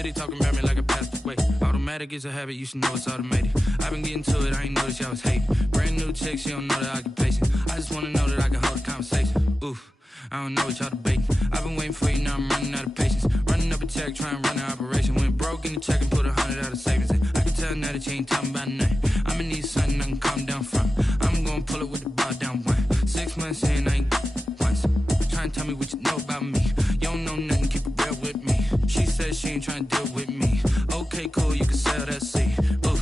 city talking about me like I passed away. Automatic is a habit, you should know it's automated. I've been getting to it, I ain't noticed y'all was hating. Brand new chick, she don't know the occupation. I just wanna know that I can hold a conversation. Oof, I don't know what y'all debating. I've been waiting for you, now I'm running out of patience. Running up a check, trying to run an operation. Went broke in the check and put 100 out of savings in. I can tell now that you ain't talking about nothing. I'ma need something I can calm down from. I'm gonna pull it with the bar down one. 6 months in, I ain't once. Trying to tell me what you know about me. You don't know nothing, keep it real with me. She said she ain't trying to deal with me. Okay, cool, you can sell that seed. Ooh,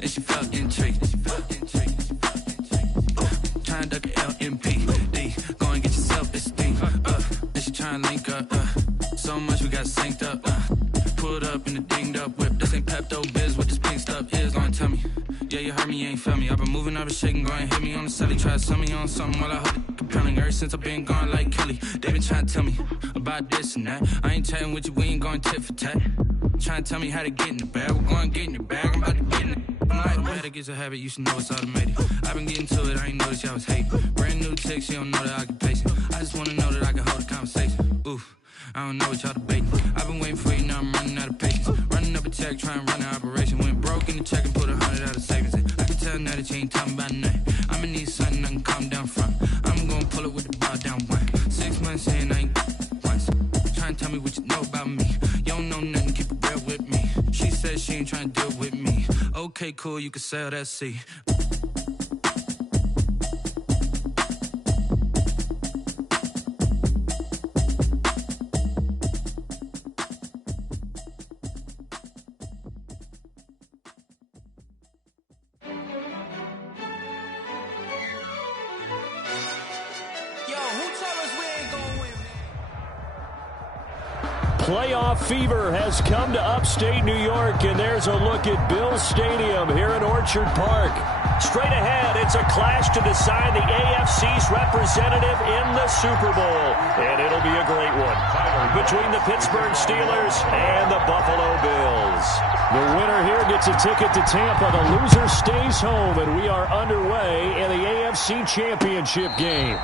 and she felt intrigued. Trying to duck a LMPD. Go and get your self-esteem. And she trying to link up. So much we got synced up. Pulled up in the dinged up whip. This ain't Pepto-Biz, what this pink stuff is. Gonna tell me. Yeah, you heard me, you ain't felt me. I've been moving, I've been shaking, go and hit me on the celly. Try to sell me on something while I hold it compelling. Ever since I've been gone like Kelly, they been trying to tell me about this and that. I ain't chatting with you, we ain't going tit for tat. Trying to tell me how to get in the bag. We're going to get in your bag, I'm about to get in it. I'm like, automatic is a habit, you should know it's automated. I've been getting to it, I ain't noticed y'all was hating. Brand new chick, she don't know the occupation. I just wanna know that I can hold a conversation. Oof, I don't know what y'all debating. I've been waiting for you, now I'm running out of patience. Running up a check, trying to run an operation. Went broke in the check and put 100 out of savings in. I can tell now that you ain't talking about nothing. I'ma need something I can calm down from. I'm gonna pull it with the bar down one. 6 months in, I ain't once. Trying to tell me what you know about me. You don't know nothing, keep it real with me. She said she ain't trying to deal with me. Okay, cool, you can sell that seed. Playoff fever has come to upstate New York, and there's a look at Bills Stadium here in Orchard Park. Straight ahead, it's a clash to decide the AFC's representative in the Super Bowl, and it'll be a great one between the Pittsburgh Steelers and the Buffalo Bills. The winner here gets a ticket to Tampa. The loser stays home, and we are underway in the AFC Championship game.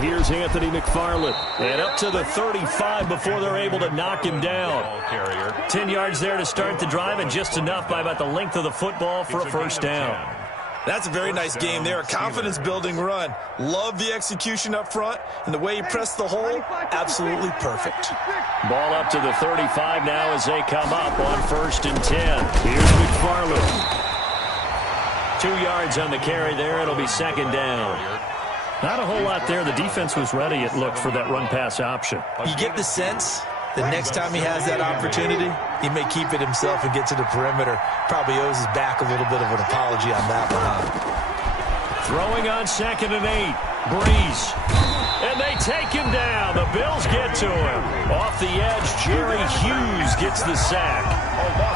Here's Anthony McFarland. And up to the 35 before they're able to knock him down. 10 yards there to start the drive, and just enough by about the length of the football for a first down. That's a very nice game there. A confidence-building run. Love the execution up front, and the way he pressed the hole, absolutely perfect. Ball up to the 35 now as they come up on 1st and 10. Here's McFarland. 2 yards on the carry there. It'll be 2nd down. Not a whole lot there. The defense was ready, it looked, for that run-pass option. You get the sense that next time he has that opportunity, he may keep it himself and get to the perimeter. Probably owes his back a little bit of an apology on that one. Throwing on 2nd and 8. Breeze. And they take him down. The Bills get to him. Off the edge, Jerry Hughes gets the sack.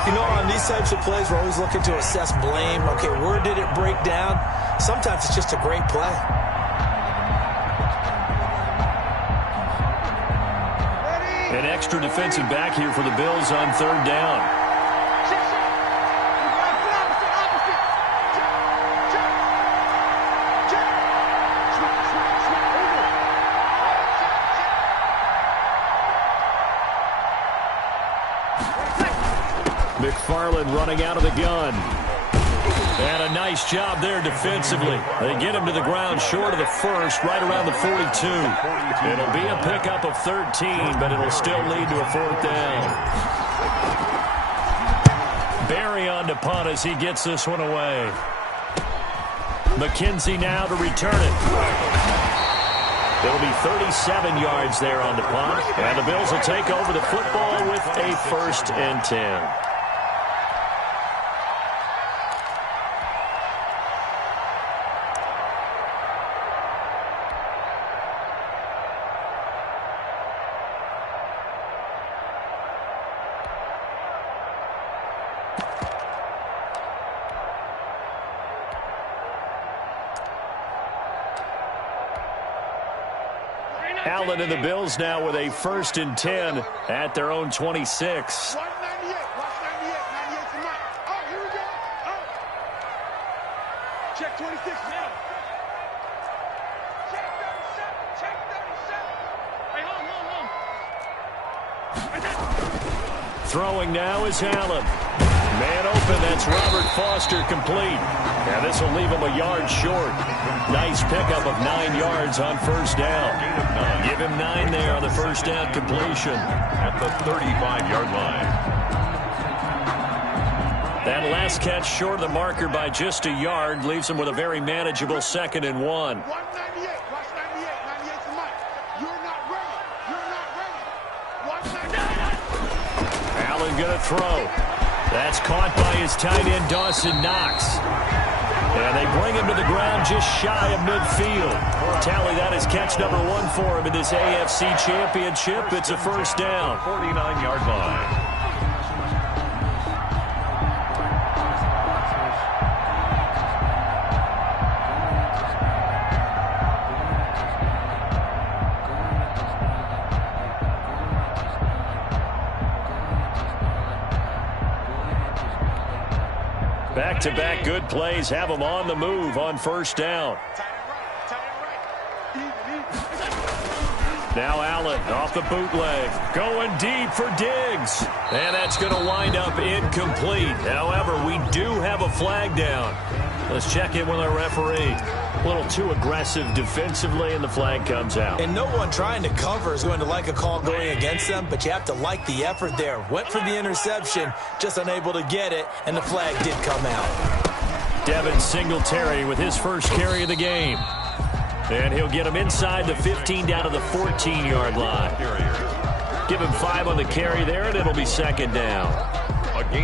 You know, on these types of plays, we're always looking to assess blame. Okay, where did it break down? Sometimes it's just a great play. An extra defensive back here for the Bills on 3rd down. McFarland running out of the gun. And a nice job there defensively. They get him to the ground short of the 1st, right around the 42. It'll be a pickup of 13, but it'll still lead to a 4th down. Barry on to punt as he gets this one away. McKenzie now to return it. It'll be 37 yards there on the punt, and the Bills will take over the football with a 1st and 10. Allen and the Bills now with a 1st and 10 at their own 26. Watch 98. Watch 98. 98 to Mike. Oh, here we go. Oh. Check 26. Middle. Check 37. Check 37. Hey, hold. Right there. Throwing now is Allen. Man open, that's Robert Foster complete. And this will leave him a yard short. Nice pickup of 9 yards on 1st down. Give him 9 there on the 1st down completion. At the 35-yard line. That last catch short of the marker by just a yard leaves him with a very manageable 2nd and 1. Watch 98. Watch 98. 98 to Mike. You're not ready. You're not ready. Watch 98. Allen going to throw. That's caught by his tight end, Dawson Knox. And they bring him to the ground just shy of midfield. Tally, that is catch number 1 for him in this AFC Championship. It's a 1st down. 49-yard line. Back-to-back good plays have them on the move on 1st down. Now Allen off the bootleg. Going deep for Diggs. And that's going to wind up incomplete. However, we do have a flag down. Let's check in with our referee. A little too aggressive defensively, and the flag comes out. And no one trying to cover is going to like a call going against them, but you have to like the effort there. Went for the interception, just unable to get it, and the flag did come out. Devin Singletary with his first carry of the game. And he'll get him inside the 15 down to the 14-yard line. Give him 5 on the carry there, and it'll be 2nd down.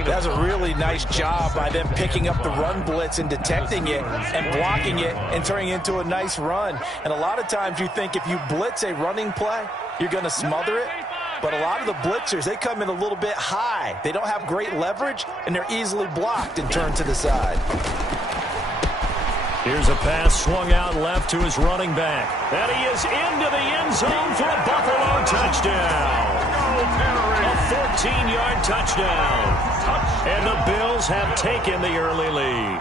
That's a really nice job by them picking up the run blitz and detecting it and blocking it and turning it into a nice run. And a lot of times you think if you blitz a running play, you're going to smother it. But a lot of the blitzers, they come in a little bit high. They don't have great leverage, and they're easily blocked and turned to the side. Here's a pass swung out left to his running back. And he is into the end zone for a Buffalo touchdown. A 14-yard touchdown. And the Bills have taken the early lead.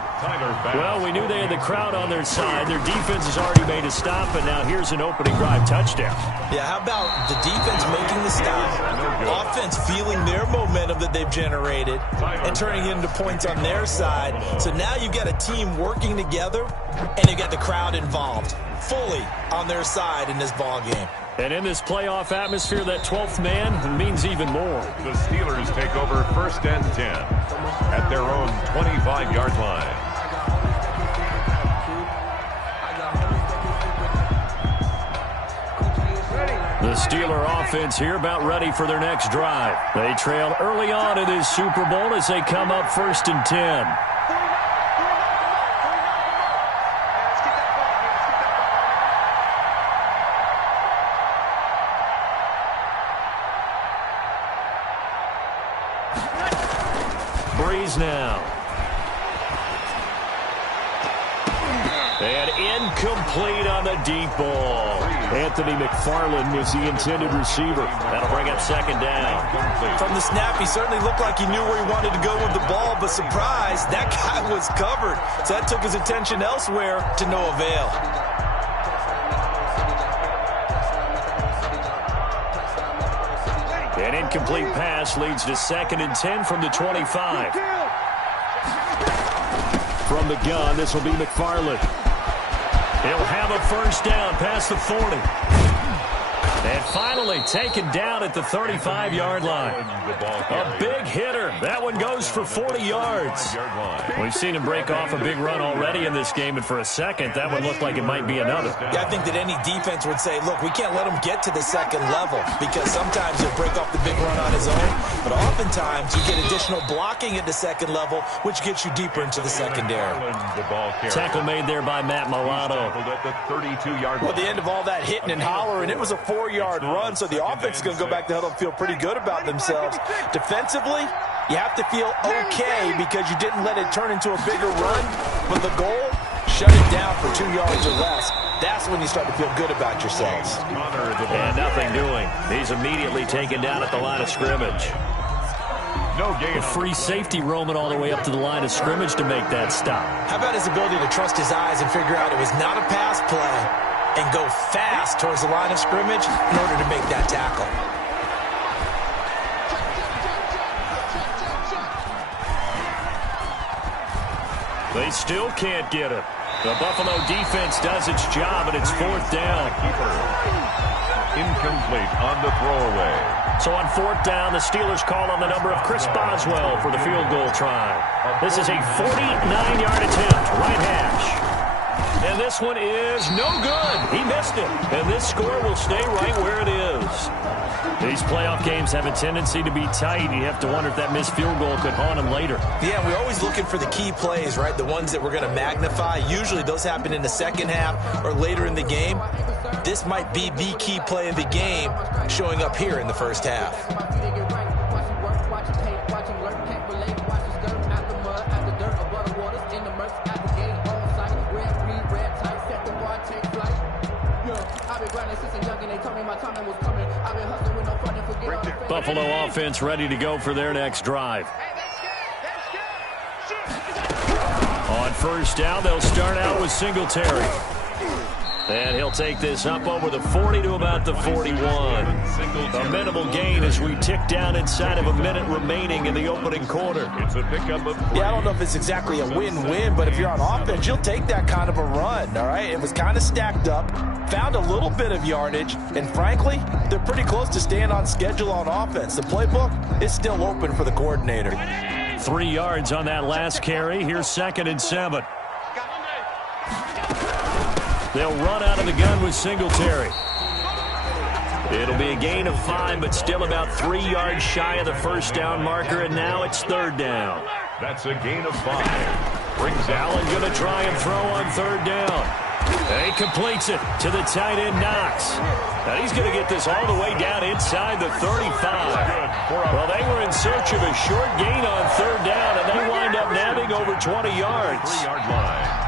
Well, we knew they had the crowd on their side. Their defense has already made a stop, and now here's an opening drive touchdown. Yeah, how about the defense making the stop, offense feeling their momentum that they've generated, and turning it into points on their side. So now you've got a team working together, and you've got the crowd involved fully on their side in this ball game. And in this playoff atmosphere, that 12th man means even more. The Steelers take over 1st and 10 at their own 25-yard line. The Steeler offense here about ready for their next drive. They trail early on in this Super Bowl as they come up 1st and 10. Breeze now. And incomplete on the deep ball. Anthony McFarland was the intended receiver. That'll bring up 2nd down. From the snap, he certainly looked like he knew where he wanted to go with the ball, but surprise, that guy was covered. So that took his attention elsewhere to no avail. An incomplete pass leads to 2nd and 10 from the 25. From the gun, this will be McFarland. He'll have a 1st down past the 40. And finally taken down at the 35-yard line. A big hitter. That one goes for 40 yards. We've seen him break off a big run already in this game, and for a second, that one looked like it might be another. Yeah, I think that any defense would say, look, we can't let him get to the 2nd level, because sometimes he'll break off the big run on his own, but oftentimes you get additional blocking at the 2nd level, which gets you deeper into the secondary. Tackle made there by Matt Milano. Well, at the end of all that hitting and hollering, it was a 4-yard run, so the offense is going to go back to huddle and feel pretty good about themselves. Defensively, you have to feel okay because you didn't let it turn into a bigger run, but the goal, shut it down for 2 yards or less. That's when you start to feel good about yourselves. And nothing doing. He's immediately taken down at the line of scrimmage. No gain. A free safety roaming all the way up to the line of scrimmage to make that stop. How about his ability to trust his eyes and figure out it was not a pass play and go fast towards the line of scrimmage in order to make that tackle. They still can't get him. The Buffalo defense does its job, and it's 4th down. Incomplete on the throwaway. So on 4th down, the Steelers call on the number of Chris Boswell for the field goal try. This is a 49-yard attempt, right hash. And this one is no good. He missed it. And this score will stay right where it is. These playoff games have a tendency to be tight. You have to wonder if that missed field goal could haunt him later. Yeah, we're always looking for the key plays, right? The ones that we're going to magnify. Usually those happen in the second half or later in the game. This might be the key play of the game showing up here in the first half. Buffalo offense ready to go for their next drive. On 1st down, they'll start out with Singletary. And he'll take this up over the 40 to about the 41. A minimal gain as we tick down inside of a minute remaining in the opening quarter. It's a pickup of 3. Yeah, I don't know if it's exactly a win-win, but if you're on offense, you'll take that kind of a run, all right? It was kind of stacked up, found a little bit of yardage, and frankly, they're pretty close to staying on schedule on offense. The playbook is still open for the coordinator. 3 yards on that last carry. Here's 2nd and 7. They'll run out of the gun with Singletary. It'll be a gain of 5, but still about 3 yards shy of the 1st down marker, and now it's 3rd down. That's a gain of 5. Brings Allen going to try and throw on 3rd down. And he completes it to the tight end, Knox. Now he's going to get this all the way down inside the 35. Well, they were in search of a short gain on 3rd down, and they wind up nabbing over 20 yards. 3-yard line.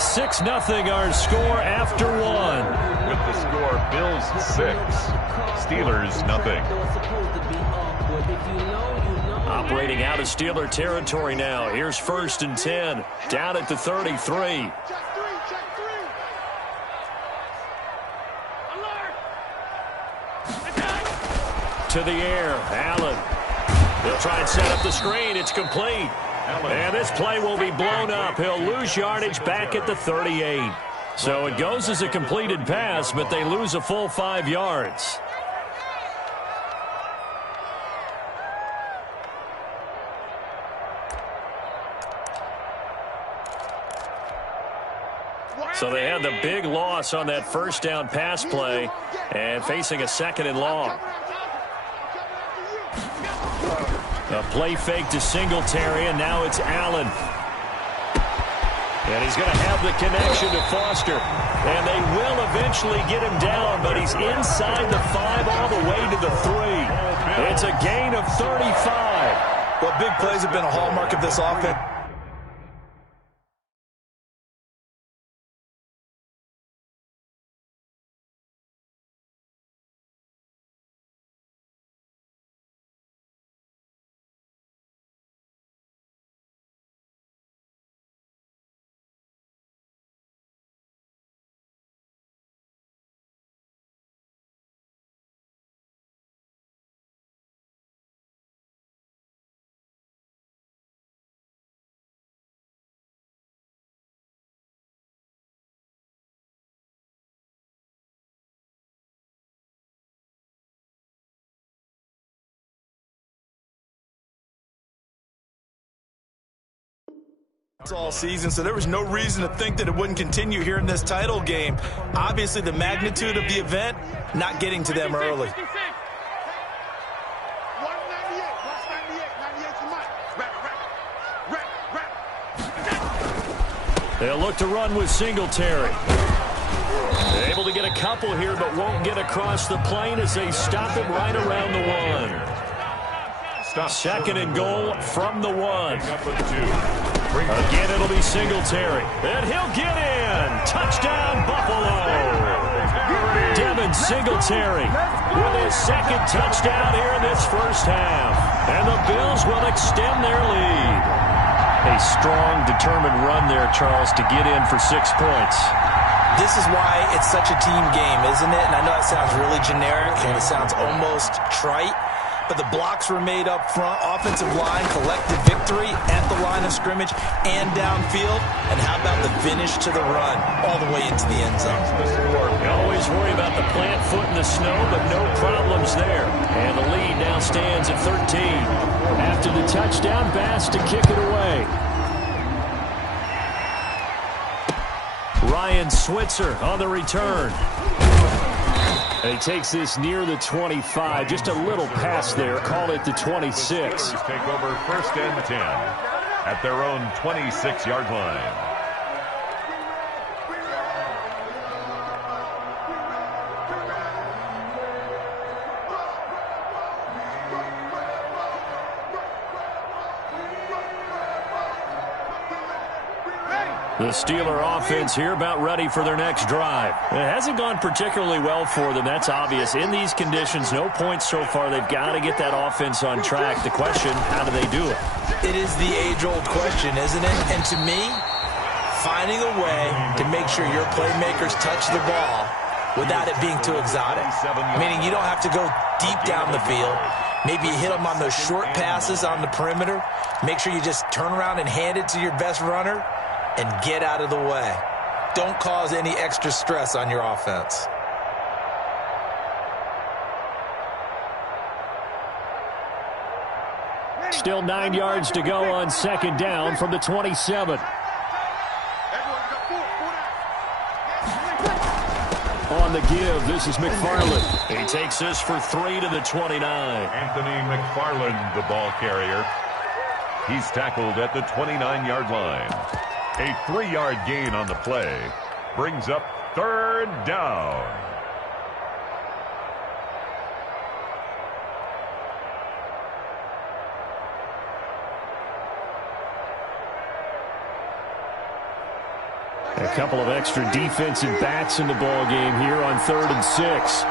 6-0 our score after 1. With the score, Bills 6, Steelers nothing. Operating out of Steeler territory now. Here's 1st and 10, down at the 33. To the air, Allen. He'll try and set up the screen. It's complete. And this play will be blown up. He'll lose yardage back at the 38. So it goes as a completed pass, but they lose a full 5 yards. So they had the big loss on that 1st down pass play and facing a 2nd and long. A play fake to Singletary, and now it's Allen. And he's going to have the connection to Foster. And they will eventually get him down, but he's inside the 5 all the way to the 3. It's a gain of 35. Well, big plays have been a hallmark of this offense. All season, so there was no reason to think that it wouldn't continue here in this title game. Obviously, the magnitude of the event not getting to them early. 198. They'll look to run with Singletary. Able to get a couple here, but won't get across the plane as they stop it right around the 1. 2nd and goal from the 1. Up with 2. Again, it'll be Singletary. And he'll get in. Touchdown, Buffalo. Devin Singletary with his second touchdown here in this first half. And the Bills will extend their lead. A strong, determined run there, Charles, to get in for 6 points. This is why it's such a team game, isn't it? And I know that sounds really generic and it sounds almost trite, but the blocks were made up front. Offensive line collected victory at the line of scrimmage and downfield. And how about the finish to the run all the way into the end zone? You always worry about the plant foot in the snow, but no problems there. And the lead now stands at 13. After the touchdown, Bass to kick it away. Ryan Switzer on the return. And he takes this near the 25. Just a little pass there. Call it the 26. Take over 1st and 10 at their own 26-yard line. The Steeler offense here about ready for their next drive. It hasn't gone particularly well for them. That's obvious. In these conditions, no points so far. They've got to get that offense on track. The question, how do they do it? It is the age-old question, isn't it? And to me, finding a way to make sure your playmakers touch the ball without it being too exotic. Meaning you don't have to go deep down the field. Maybe you hit them on those short passes on the perimeter. Make sure you just turn around and hand it to your best runner and get out of the way. Don't cause any extra stress on your offense. Still 9 yards to go on 2nd down from the 27. On the give, this is McFarland. He takes this for 3 to the 29. Anthony McFarland, the ball carrier. He's tackled at the 29-yard line. A 3-yard gain on the play brings up 3rd down. A couple of extra defensive backs in the ball game here on 3rd and 6.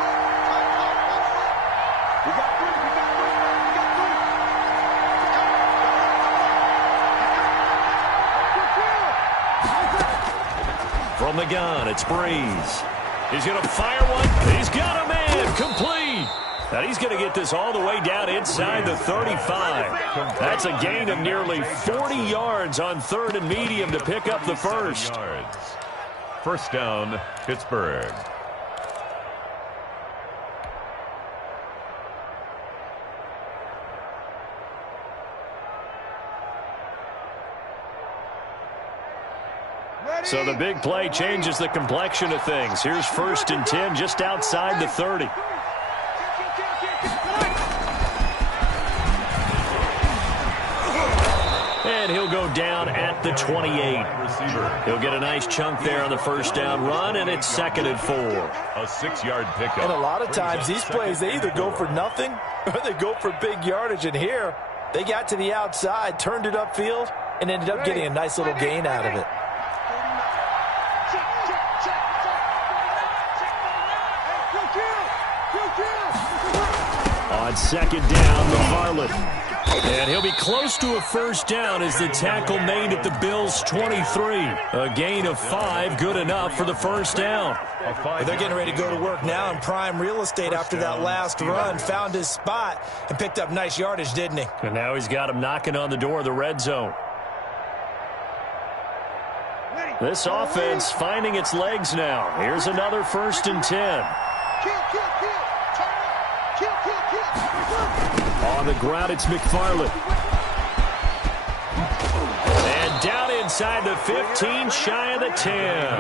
From the gun, it's Breeze. He's going to fire one. He's got a man. Complete. Now he's going to get this all the way down inside the 35. That's a gain of nearly 40 yards on 3rd and medium to pick up the first. 1st down, Pittsburgh. So the big play changes the complexion of things. Here's 1st and 10 just outside the 30. And he'll go down at the 28. He'll get a nice chunk there on the 1st down run, and it's 2nd and 4. A 6-yard pickup. And a lot of times these plays, they either go for nothing or they go for big yardage. And here, they got to the outside, turned it upfield, and ended up getting a nice little gain out of it. On 2nd down, McFarland. And he'll be close to a 1st down as the tackle made at the Bills' 23. A gain of 5, good enough for the 1st down. They're getting ready to go to work now in prime real estate after that last run. Found his spot and picked up nice yardage, didn't he? And now he's got him knocking on the door of the red zone. This offense finding its legs now. Here's another 1st and 10. On the ground, it's McFarland. And down inside the 15, shy of the 10.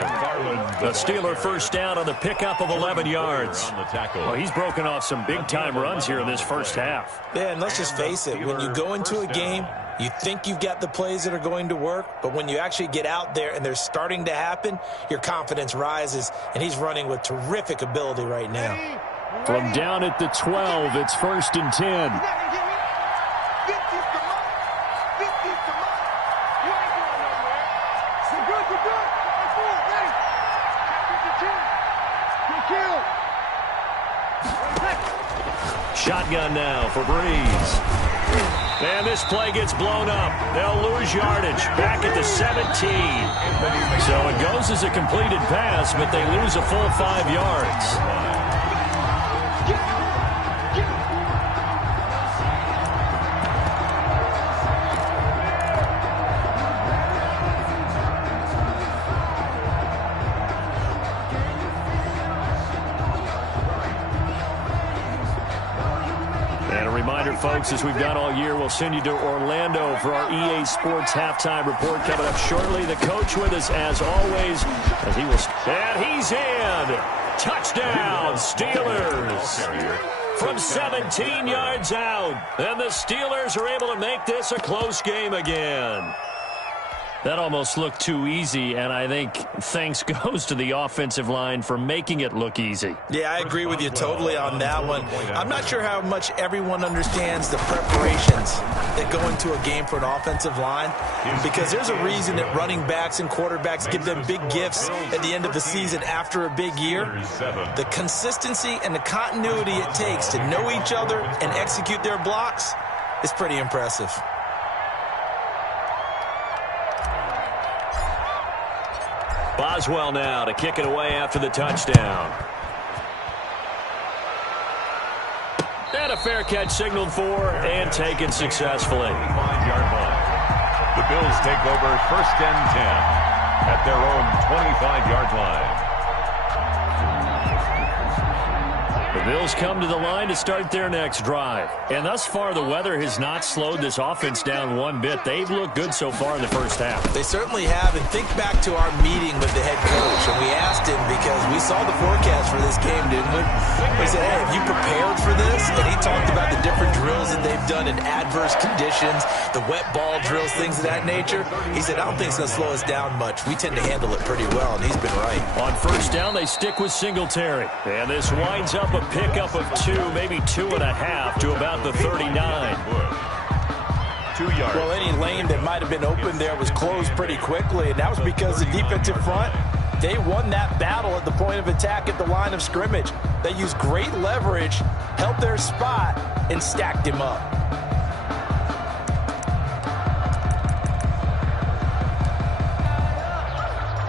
The Steeler 1st down on the pickup of 11 yards. Well, he's broken off some big-time runs here in this first half. Yeah, and let's just face it. When you go into a game, you think you've got the plays that are going to work, but when you actually get out there and they're starting to happen, your confidence rises, and he's running with terrific ability right now. From down at the 12, it's 1st and 10. Shotgun now for Breeze. And this play gets blown up. They'll lose yardage back at the 17. So it goes as a completed pass, but they lose a full 5 yards. Folks, as we've done all year, we'll send you to Orlando for our EA Sports halftime report coming up shortly. The coach with us, as always, as he will. And he's in. Touchdown, Steelers. From 17 yards out. And the Steelers are able to make this a close game again. That almost looked too easy, and I think thanks goes to the offensive line for making it look easy. Yeah, I agree with you totally on that one. I'm not sure how much everyone understands the preparations that go into a game for an offensive line, because there's a reason that running backs and quarterbacks give them big gifts at the end of the season after a big year. The consistency and the continuity it takes to know each other and execute their blocks is pretty impressive. Boswell now to kick it away after the touchdown. And a fair catch signaled for and taken successfully. 5-yard line. The Bills take over 1st and 10 at their own 25-yard line. The Bills come to the line to start their next drive. And thus far, the weather has not slowed this offense down one bit. They've looked good so far in the first half. They certainly have. And think back to our meeting with the head coach. And we asked him, because we saw the forecast for this game, didn't we? We said, hey, have you prepared for this? And he talked about the different drills that they've done in adverse conditions, the wet ball drills, things of that nature. He said, I don't think it's going to slow us down much. We tend to handle it pretty well, and he's been right. On first down, they stick with Singletary. And this winds up a pickup of 2, maybe 2.5 to about the 39. 2 yards. Well, any lane that might have been open there was closed pretty quickly, and that was because the defensive front, they won that battle at the point of attack at the line of scrimmage. They used great leverage, held their spot, and stacked him up.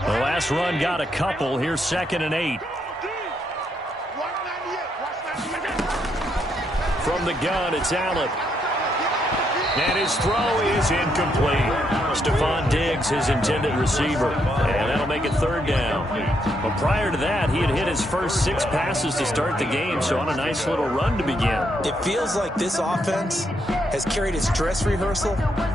The last run got a couple. Here's 2nd and 8. From the gun, it's Allen. And his throw is incomplete. Stephon Diggs, his intended receiver. And that'll make it 3rd down. But prior to that, he had hit his first 6 passes to start the game, so on a nice little run to begin. It feels like this offense has carried its dress rehearsal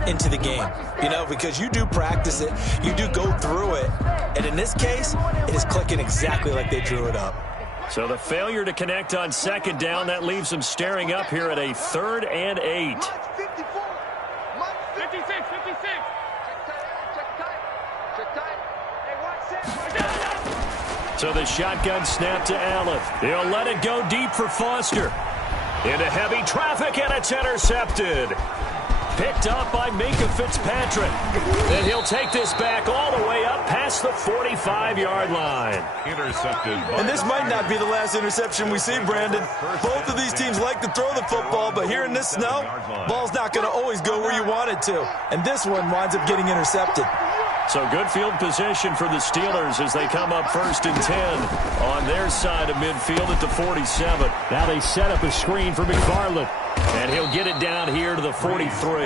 into the game. You know, because you do practice it, you do go through it, and in this case, it is clicking exactly like they drew it up. So the failure to connect on 2nd down, that leaves them staring up here at a 3rd and 8. 56. So the shotgun snap to Allen. He'll let it go deep for Foster. Into heavy traffic, and it's intercepted. Picked up by Minka Fitzpatrick. And he'll take this back all the way up past the 45-yard line. Intercepted. And this might not be the last interception we see, Brandon. Both of these teams like to throw the football, but here in this snow, ball's not going to always go where you want it to. And this one winds up getting intercepted. So good field position for the Steelers as they come up 1st and 10 on their side of midfield at the 47. Now they set up a screen for McFarland. And he'll get it down here to the 43.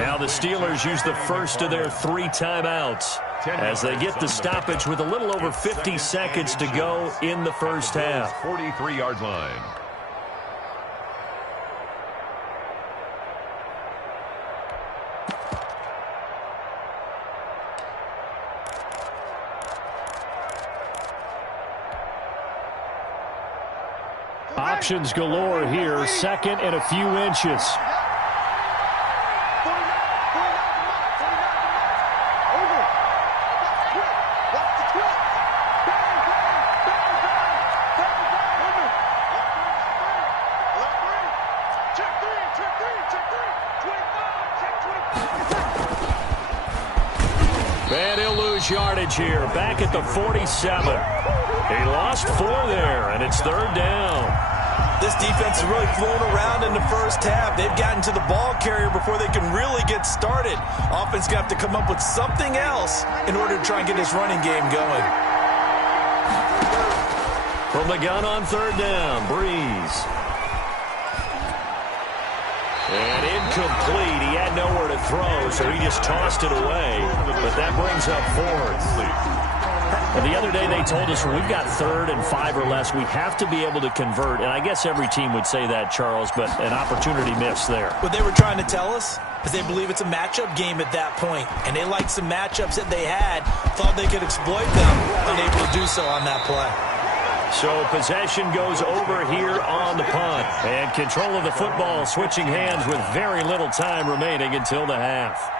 Now the Steelers use the first of their 3 timeouts as they get the stoppage with a little over 50 seconds to go in the first half. 43-yard line. Options galore here. 2nd and a few inches. And he'll lose yardage here. Back at the 47. He lost 4 there, and it's 3rd down. This defense is really flown around in the first half. They've gotten to the ball carrier before they can really get started. Offense going to have to come up with something else in order to try and get this running game going. From the gun on third down, Breeze. And incomplete. He had nowhere to throw, so he just tossed it away. But that brings up fourth. And the other day they told us when we've got 3rd and 5 or less, we have to be able to convert. And I guess every team would say that, Charles, but an opportunity missed there. What they were trying to tell us is they believe it's a matchup game at that point. And they liked some matchups that they had, thought they could exploit them, unable to do so on that play. So possession goes over here on the punt. And control of the football switching hands with very little time remaining until the half.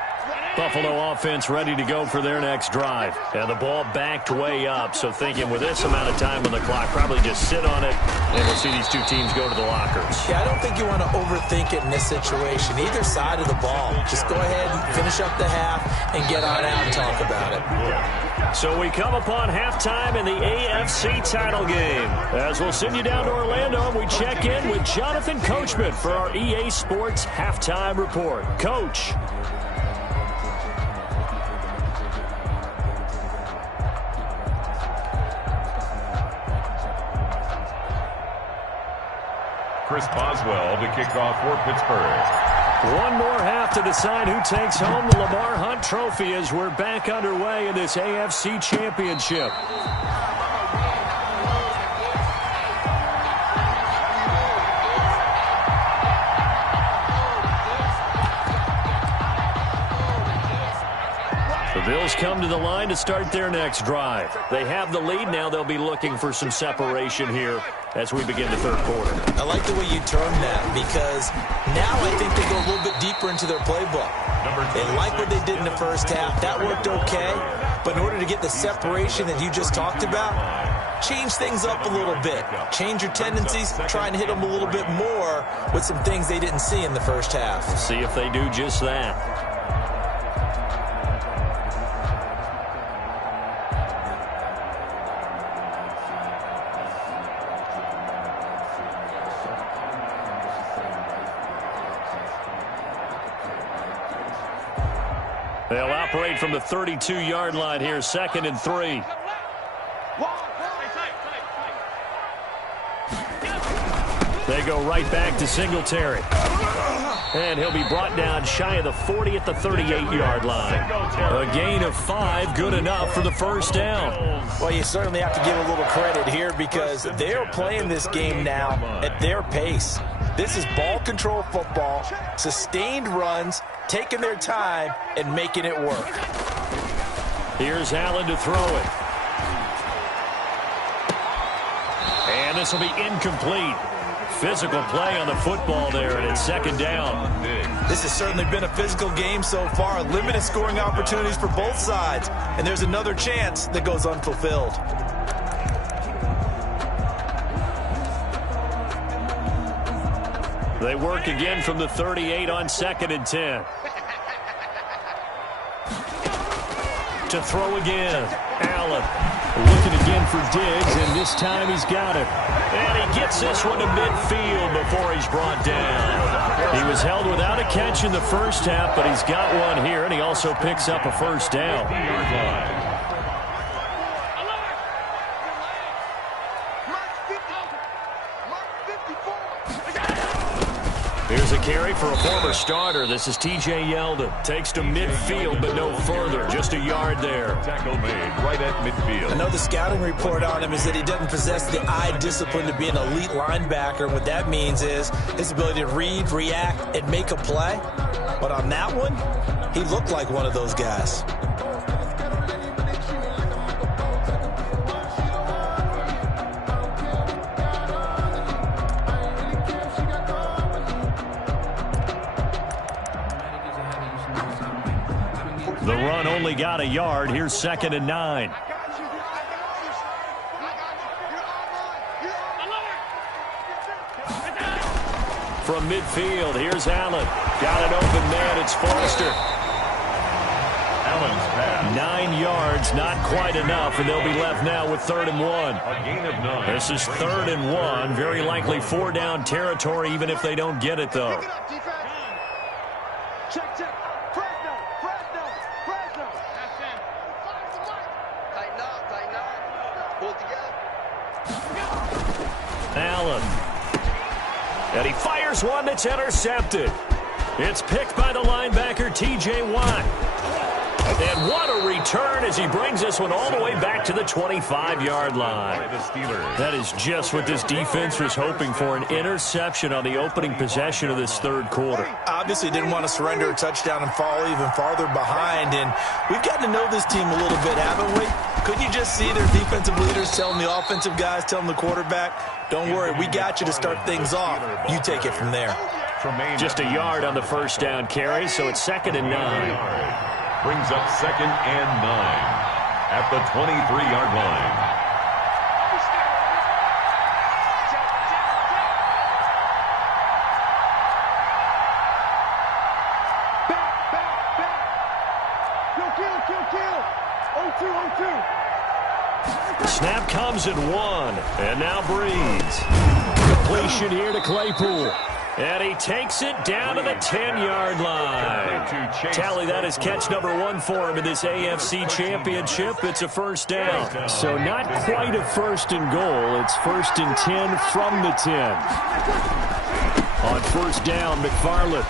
Buffalo offense ready to go for their next drive. And the ball backed way up, so thinking with this amount of time on the clock, probably just sit on it, and we'll see these two teams go to the lockers. Yeah, I don't think you want to overthink it in this situation. Either side of the ball. Just go ahead and finish up the half and get on out and talk about it. So we come upon halftime in the AFC title game. As we'll send you down to Orlando, and we check in with Jonathan Coachman for our EA Sports Halftime Report. Coach. Chris Boswell to kick off for Pittsburgh. One more half to decide who takes home the Lamar Hunt Trophy as we're back underway in this AFC Championship. The Bills come to the line to start their next drive. They have the lead now. They'll be looking for some separation here as we begin the third quarter. I like the way you term that because now I think they go a little bit deeper into their playbook. They like what they did in the first half. That worked okay. But in order to get the separation that you just talked about, change things up a little bit. Change your tendencies. Try and hit them a little bit more with some things they didn't see in the first half. See if they do just that. They'll operate from the 32-yard line here, 2nd and 3. They go right back to Singletary. And he'll be brought down shy of the 40 at the 38-yard line. A gain of 5, good enough for the first down. Well, you certainly have to give a little credit here because they're playing this game now at their pace. This is ball control football, sustained runs, taking their time and making it work. Here's Allen to throw it. And this will be incomplete. Physical play on the football there, and it's 2nd down. This has certainly been a physical game so far. Limited scoring opportunities for both sides. And there's another chance that goes unfulfilled. They work again from the 38 on 2nd and 10. To throw again. Allen looking again for Diggs, and this time he's got it. And he gets this one to midfield before he's brought down. He was held without a catch in the first half, but he's got one here, and he also picks up a first down. Here's a carry for a former starter. This is T.J. Yeldon. Takes to midfield, but no further. Just a yard there. Tackle made right at midfield. I know the scouting report on him is that he doesn't possess the eye discipline to be an elite linebacker. And what that means is his ability to read, react, and make a play. But on that one, he looked like one of those guys. The run only got a yard. Here's 2nd and 9. From midfield, here's Allen. Got an open man. It's Foster. Allen's pass 9 yards, not quite enough, and they'll be left now with 3rd and 1. A gain of 9. This is 3rd and 1. Very likely 4-down territory, even if they don't get it, though. Pick it up, defense. Check, check. Fresno, Fresno, Fresno. That's it. Fire the mic. Tighten up. Pull together. Allen. And he fires one that's intercepted. It's picked by the linebacker, T.J. Watt. And what a return as he brings this one all the way back to the 25-yard line. That is just what this defense was hoping for, an interception on the opening possession of this 3rd quarter. Obviously didn't want to surrender a touchdown and fall even farther behind. And we've gotten to know this team a little bit, haven't we? Couldn't you just see their defensive leaders telling the offensive guys, telling the quarterback, don't worry, we got you to start things off. You take it from there. Just a yard on the 1st down carry, so it's 2nd and 9. Brings up 2nd and 9 at the 23-yard line. Kill. 0-2. Snap comes at 1, and now Breeze. Completion here to Claypool. And he takes it down to the 10-yard line. Tally, that is catch number 1 for him in this AFC Championship. It's a 1st down. So not quite a 1st and goal. It's 1st and 10 from the 10. On 1st down, McFarland.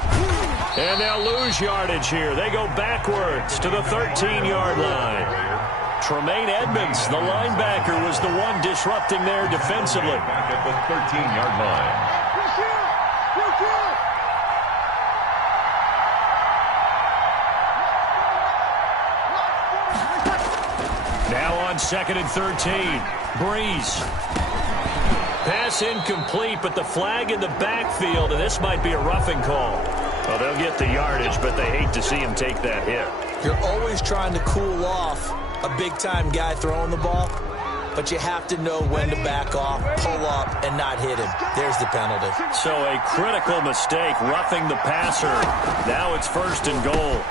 And they'll lose yardage here. They go backwards to the 13-yard line. Tremaine Edmonds, the linebacker, was the one disrupting there defensively. Back at the 13-yard line. Now on 2nd and 13, Breeze. Pass incomplete, but the flag in the backfield, and this might be a roughing call. Well, they'll get the yardage, but they hate to see him take that hit. You're always trying to cool off a big-time guy throwing the ball, but you have to know when to back off, pull up, and not hit him. There's the penalty. So a critical mistake, roughing the passer. Now it's 1st and goal.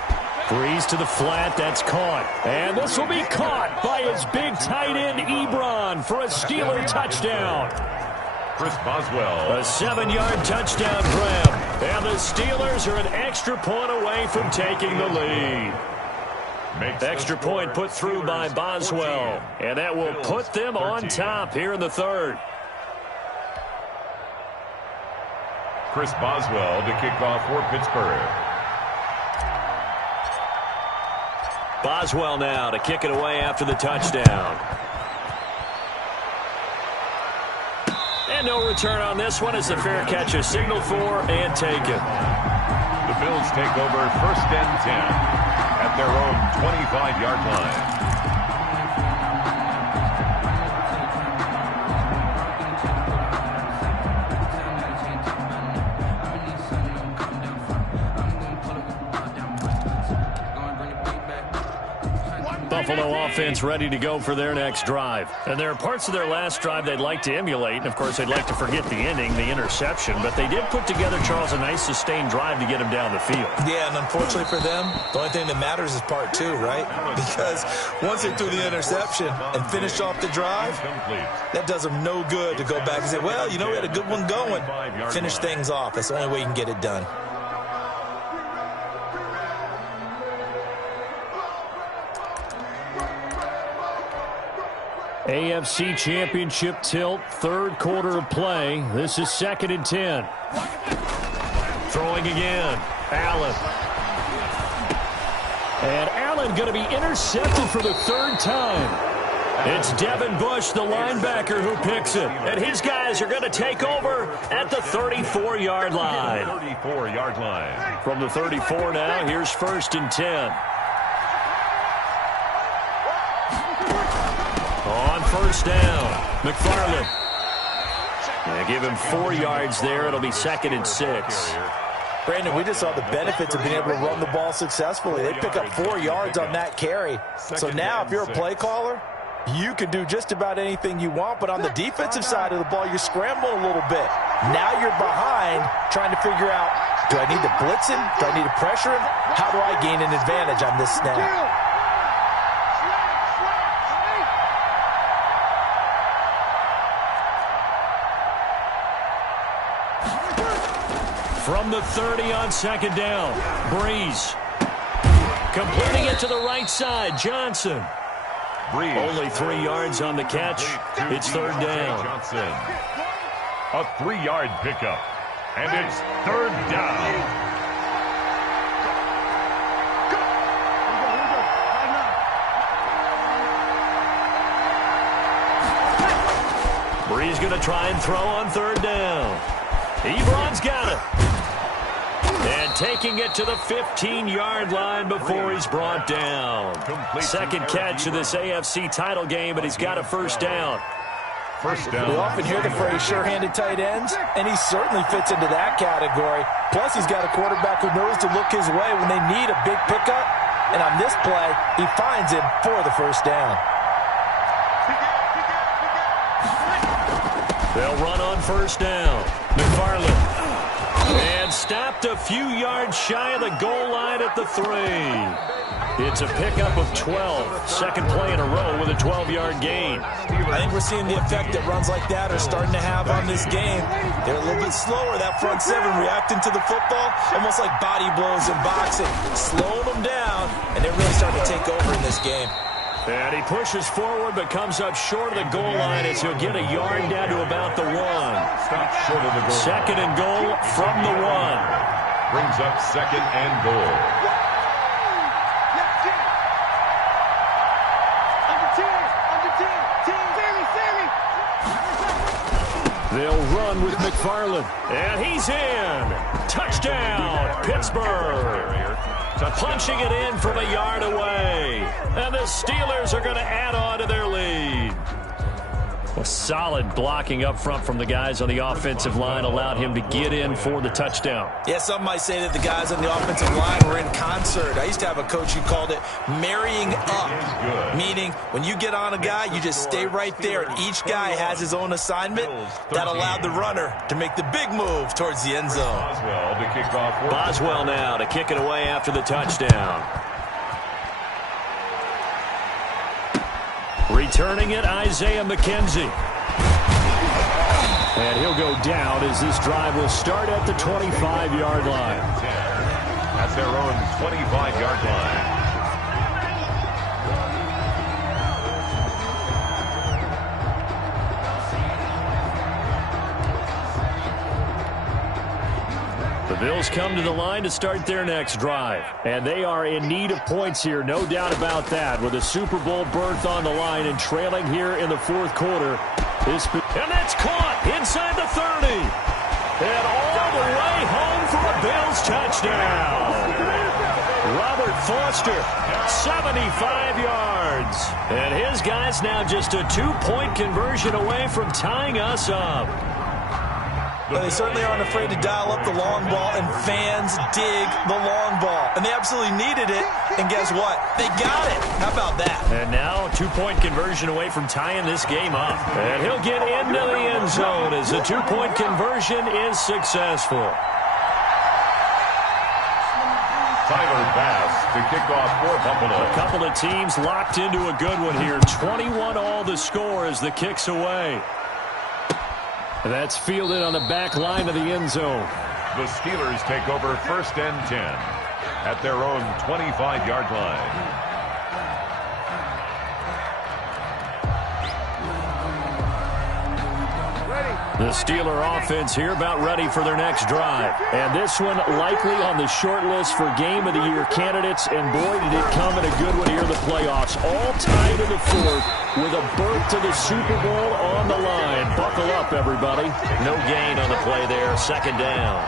Breeze to the flat, that's caught. And this will be caught by his big tight end, Ebron, for a Steeler touchdown. Chris Boswell. A 7-yard touchdown grab. And the Steelers are an extra point away from taking the lead. Extra point put through by Boswell. And that will put them on top here in the 3rd. Chris Boswell to kick off for Pittsburgh. Boswell now to kick it away after the touchdown. And no return on this one as the fair catch is signaled for and taken. The Bills take over 1st and 10 at their own 25-yard line. Buffalo offense ready to go for their next drive. And there are parts of their last drive they'd like to emulate. And, of course, they'd like to forget the ending, the interception. But they did put together, Charles, a nice sustained drive to get him down the field. Yeah, and unfortunately for them, the only thing that matters is part 2, right? Because once they threw the interception and finished off the drive, that does them no good to go back and say, well, you know, we had a good one going. Finish things off. That's the only way you can get it done. AFC Championship tilt, 3rd quarter of play. This is 2nd and 10. Throwing again. Allen. And Allen going to be intercepted for the 3rd time. It's Devin Bush, the linebacker, who picks it. And his guys are going to take over at the 34-yard line. 34-yard line. From the 34 now, here's 1st and 10. On 1st down, McFarland. They give him 4 yards there. It'll be 2nd and 6. Brandon, we just saw the benefits of being able to run the ball successfully. They pick up 4 yards on that carry. So now if you're a play caller, you can do just about anything you want. But on the defensive side of the ball, you're scrambling a little bit. Now you're behind trying to figure out, do I need to blitz him? Do I need to pressure him? How do I gain an advantage on this snap? From the 30 on second down. Breeze. Completing it to the right side. Johnson. Breeze. Only 3 yards on the catch. It's third down. Johnson. A 3-yard pickup. And it's third down. Breeze going to try and throw on third down. Ebron's got it. And taking it to the 15-yard line before he's brought down. Second catch of this AFC title game, but he's got a first down. First down. We often hear the phrase sure-handed tight ends, and he certainly fits into that category. Plus, he's got a quarterback who knows to look his way when they need a big pickup. And on this play, he finds him for the first down. They'll run on first down. McFarland. And stopped a few yards shy of the goal line at the 3. It's a pickup of 12. Second play in a row with a 12-yard gain. I think we're seeing the effect that runs like that are starting to have on this game. They're a little bit slower, that front seven, reacting to the football, almost like body blows in boxing, slowing them down, and they're really starting to take over in this game. And he pushes forward but comes up short of the goal line as he'll get a yard down to about the 1. Stop short of the goal. Second and goal from the 1. Brings up second and goal. They'll run with McFarland. And he's in. Touchdown, Pittsburgh. Punching it in from a yard away. And the Steelers are going to add on to their lead. A solid blocking up front from the guys on the offensive line allowed him to get in for the touchdown. Yeah, some might say that the guys on the offensive line were in concert. I used to have a coach who called it marrying up, meaning when you get on a guy, you just stay right there. Each guy has his own assignment. That allowed the runner to make the big move towards the end zone. Boswell to kick off. Boswell now to kick it away after the touchdown. Returning it, Isaiah McKenzie. And he'll go down as this drive will start at the 25-yard line. That's their own 25-yard line. The Bills come to the line to start their next drive. And they are in need of points here, no doubt about that, with a Super Bowl berth on the line and trailing here in the fourth quarter. And that's caught inside the 30. And all the way home for a Bills touchdown. Robert Foster, 75 yards. And his guys now just a 2-point conversion away from tying us up. But they certainly aren't afraid to dial up the long ball, and fans dig the long ball. And they absolutely needed it, and guess what? They got it. How about that? And now a 2-point conversion away from tying this game up. And he'll get into the end zone as the 2-point conversion is successful. Tyler Bass to kick off for Buffalo. A couple of teams locked into a good one here. 21-all the score as the kick's away. That's fielded on the back line of the end zone. The Steelers take over first and 10 at their own 25-yard line. The Steeler offense here about ready for their next drive. And this one likely on the short list for Game of the Year candidates. And boy, did it come in a good one here in the playoffs. All tied in the fourth with a berth to the Super Bowl on the line. Buckle up, everybody. No gain on the play there. Second down.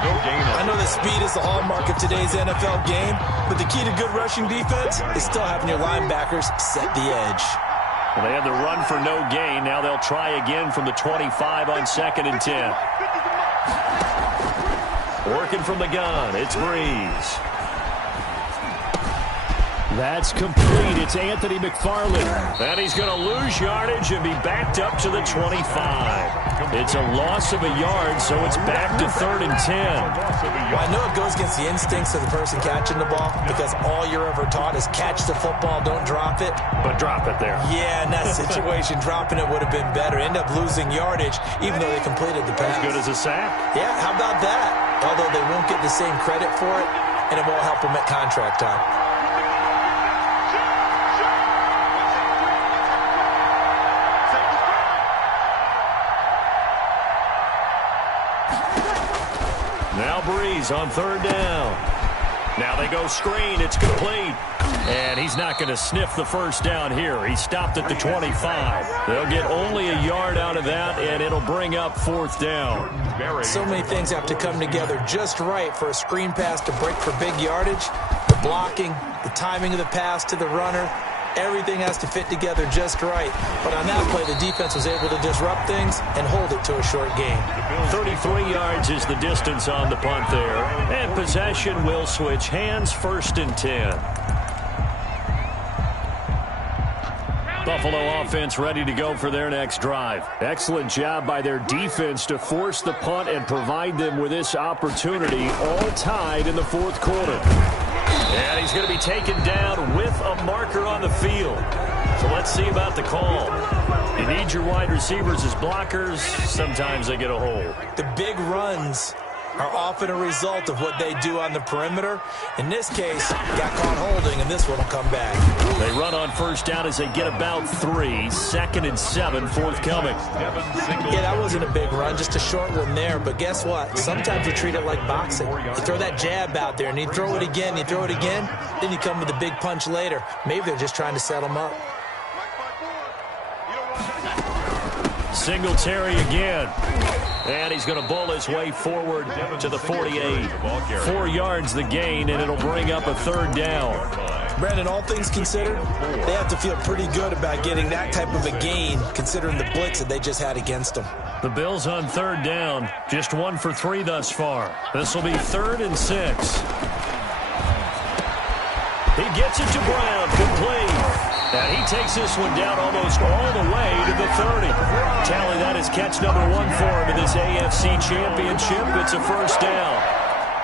No gain on. I know that speed is the hallmark of today's NFL game, but the key to good rushing defense is still having your linebackers set the edge. Well, they had the run for no gain. Now they'll try again from the 25 on second and 10. Working from the gun. It's Breeze. That's complete. It's Anthony McFarland. And he's going to lose yardage and be backed up to the 25. It's a loss of a yard, so it's back to third and 10. Well, I know it goes against the instincts of the person catching the ball because all you're ever taught is catch the football, don't drop it. But drop it there. Yeah, in that situation, dropping it would have been better. End up losing yardage, even though they completed the pass. As good as a sack. Yeah, how about that? although they won't get the same credit for it, and it won't help them at contract time. Now Breeze on third down. Now they go screen. It's complete. And he's not going to sniff the first down here. He stopped at the 25. They'll get only a yard out of that, and it'll bring up fourth down. So many things have to come together just right for a screen pass to break for big yardage. The blocking, the timing of the pass to the runner, everything has to fit together just right. But on that play, the defense was able to disrupt things and hold it to a short gain. 33 yards is the distance on the punt there. And possession will switch hands, 1st and 10. Buffalo offense ready to go for their next drive. Excellent job by their defense to force the punt and provide them with this opportunity, all tied in the 4th quarter. And he's going to be taken down with a marker on the field. So let's see about the call. You need your wide receivers as blockers. Sometimes they get a hold. The big runs are often a result of what they do on the perimeter. In this case, got caught holding, and this one will come back. They run on first down as they get about 3. 2nd and 7 forthcoming. Yeah, that wasn't a big run, just a short one there. But guess what? Sometimes you treat it like boxing. You throw that jab out there, and you throw it again, you throw it again, then you come with a big punch later. Maybe they're just trying to set them up. Singletary again. And he's going to bowl his way forward to the 48. 4 yards the gain, and it'll bring up a 3rd down. Brandon, all things considered, they have to feel pretty good about getting that type of a gain, considering the blitz that they just had against them. The Bills on 3rd down, just 1 for 3 thus far. This will be 3rd and 6. He gets it to Brown, complete. And he takes this one down almost all the way to the 30. Tally that is catch number 1 for him in this AFC Championship. It's a 1st down.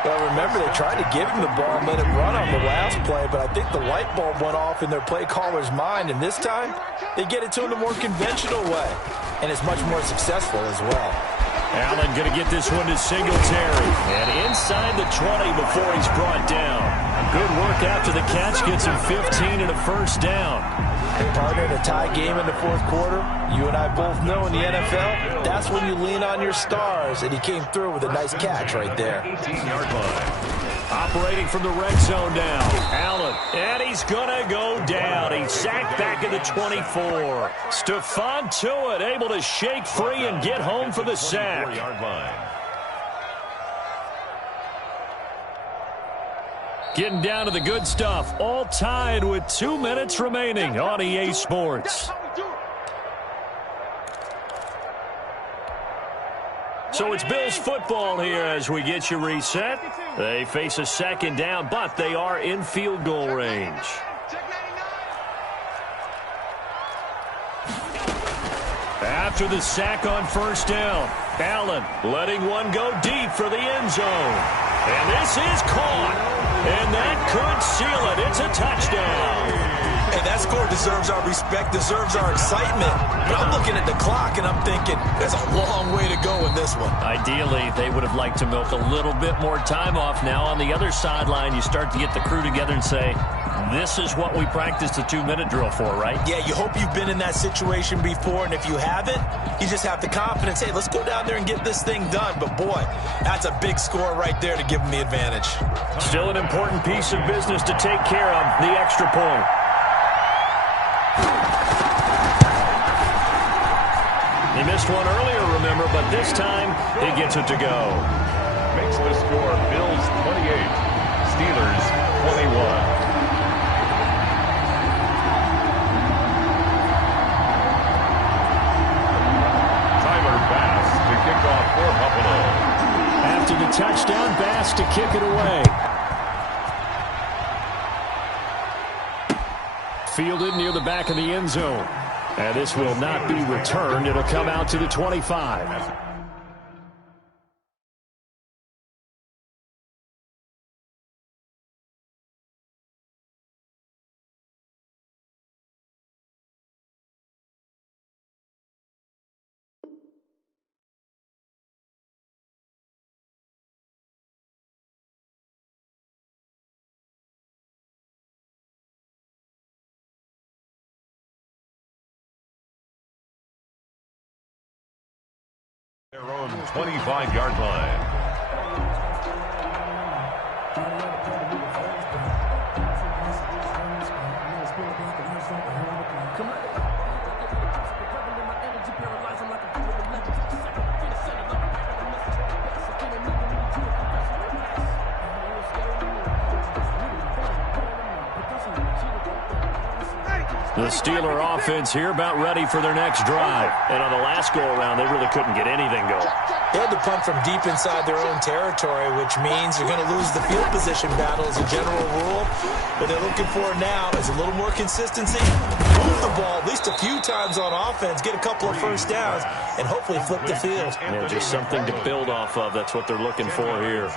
Well, remember, they tried to give him the ball and let him run on the last play, but I think the light bulb went off in their play caller's mind, and this time they get it to him the more conventional way, and it's much more successful as well. Allen going to get this one to Singletary. And inside the 20 before he's brought down. Good work after the catch. Gets him 15 and a 1st down. And partner, in a tie game in the 4th quarter, you and I both know in the NFL, that's when you lean on your stars. And he came through with a nice catch right there. 18-yard line. Operating from the red zone now. Allen. And he's going to go down. He's sacked back at the 24. Stephon Tuitt able to shake free and get home for the sack. 24-yard line. Getting down to the good stuff. All tied with 2 minutes remaining on EA Sports. So it's Bills football here as we get you reset. They face a 2nd down, but they are in field goal range. After the sack on 1st down, Allen letting one go deep for the end zone. And this is caught. And that could seal it. It's a touchdown. Hey, that score deserves our respect, deserves our excitement. But I'm looking at the clock, and I'm thinking there's a long way to go in this one. Ideally, they would have liked to milk a little bit more time off. Now on the other sideline, you start to get the crew together and say, this is what we practiced the 2-minute drill for, right? Yeah, you hope you've been in that situation before, and if you haven't, you just have the confidence, hey, let's go down there and get this thing done. But, boy, that's a big score right there to give them the advantage. Still an important piece of business to take care of, the extra point. He missed one earlier, remember, but this time he gets it to go. Makes the score Bills 28, Steelers 21. For Buffalo. After the touchdown, Bass to kick it away. Fielded near the back of the end zone. And this will not be returned. It'll come out to the 25. Their own 25-yard line. The Steeler offense here about ready for their next drive. And on the last go-around, they really couldn't get anything going. They had to punt from deep inside their own territory, which means you're going to lose the field position battle as a general rule. What they're looking for now is a little more consistency. Move the ball at least a few times on offense, get a couple of first downs, and hopefully flip the field. Yeah, just something to build off of. That's what they're looking for here.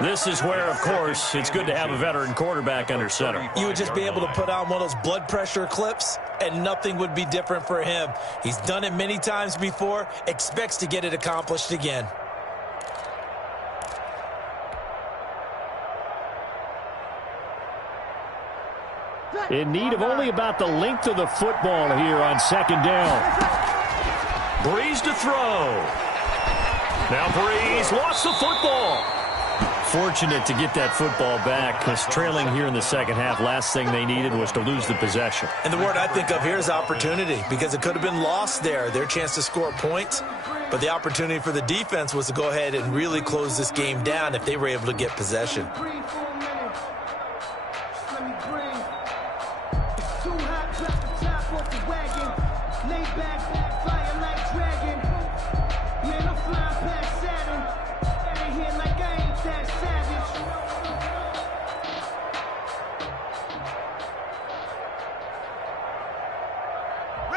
This is where, of course, it's good to have a veteran quarterback under center. You would just be able to put on one of those blood pressure clips, and nothing would be different for him. He's done it many times before, expects to get it accomplished again. In need of only about the length of the football here on second down. Breeze to throw. Now Breeze lost the football. Fortunate to get that football back, because trailing here in the second half, last thing they needed was to lose the possession. And the word I think of here is opportunity, because it could have been lost there, their chance to score points. But the opportunity for the defense was to go ahead and really close this game down if they were able to get possession.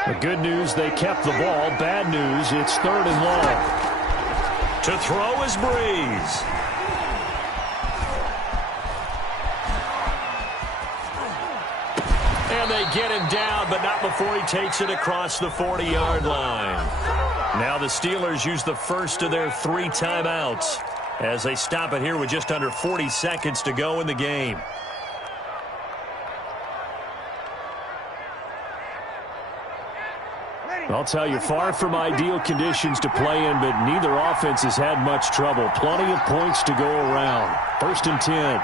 The good news, they kept the ball. Bad news, it's 3rd and long. To throw is Breeze. And they get him down, but not before he takes it across the 40-yard line. Now the Steelers use the first of their 3 timeouts as they stop it here with just under 40 seconds to go in the game. I'll tell you, far from ideal conditions to play in, but neither offense has had much trouble. Plenty of points to go around. 1st and 10.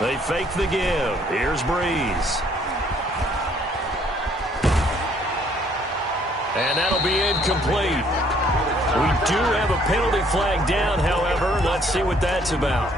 They fake the give. Here's Breeze. And that'll be incomplete. We do have a penalty flag down, however. Let's see what that's about.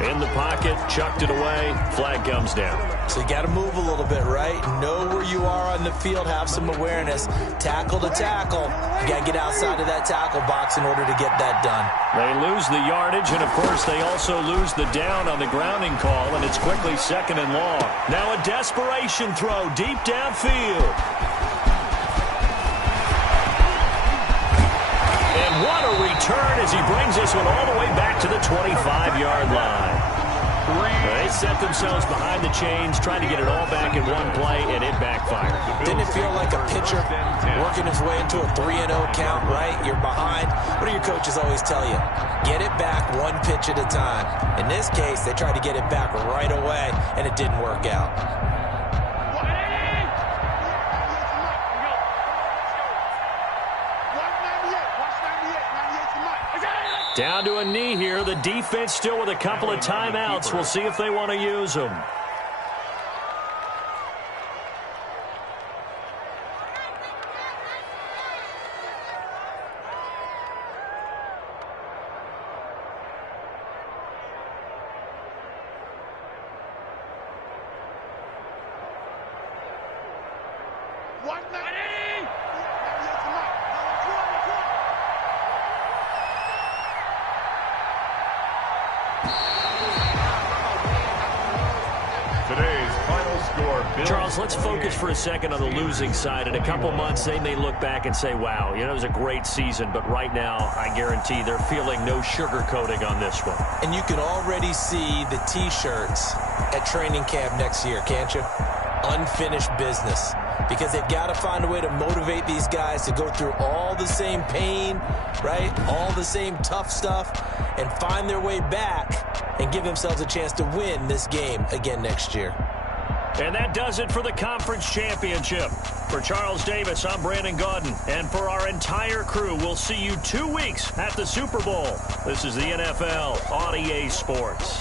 In the pocket, chucked it away, flag comes down. So you got to move a little bit, right? Know where you are on the field, have some awareness. Tackle to tackle. You got to get outside of that tackle box in order to get that done. They lose the yardage, and of course they also lose the down on the grounding call, and it's quickly 2nd and long. Now a desperation throw deep downfield. What a return as he brings this one all the way back to the 25-yard line. They set themselves behind the chains, trying to get it all back in one play, and it backfired. Didn't it feel like a pitcher working his way into a 3-0 count, right? You're behind. What do your coaches always tell you? Get it back one pitch at a time. In this case, they tried to get it back right away, and it didn't work out. Down to a knee here. The defense still with a couple of timeouts. We'll see if they want to use them. Charles, let's focus for a second on the losing side. In a couple months, they may look back and say, wow, you know, it was a great season. But right now, I guarantee they're feeling no sugarcoating on this one. And you can already see the T-shirts at training camp next year, can't you? Unfinished business. because they've got to find a way to motivate these guys to go through all the same pain, right? All the same tough stuff, and find their way back and give themselves a chance to win this game again next year. And that does it for the conference championship. For Charles Davis, I'm Brandon Gaudin. And for our entire crew, we'll see you 2 weeks at the Super Bowl. This is the NFL on EA Sports.